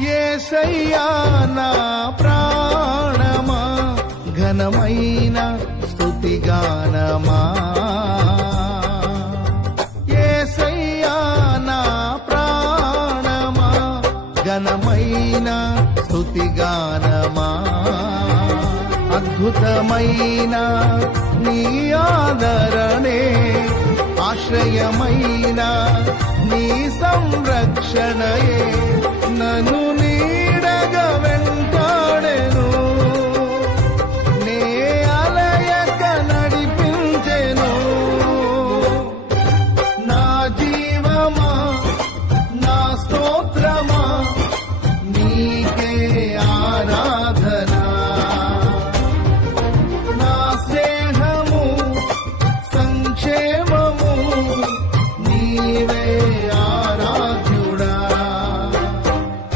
యేసయ్యా నా ప్రాణమా ఘనమైన స్తుతిగానమా. యేసయ్యా నా ప్రాణమా ఘనమైన స్తుతిగానమా. అద్భుతమైన నీ ఆదరణే ఆశ్రయమైన నీ సంరక్షణయే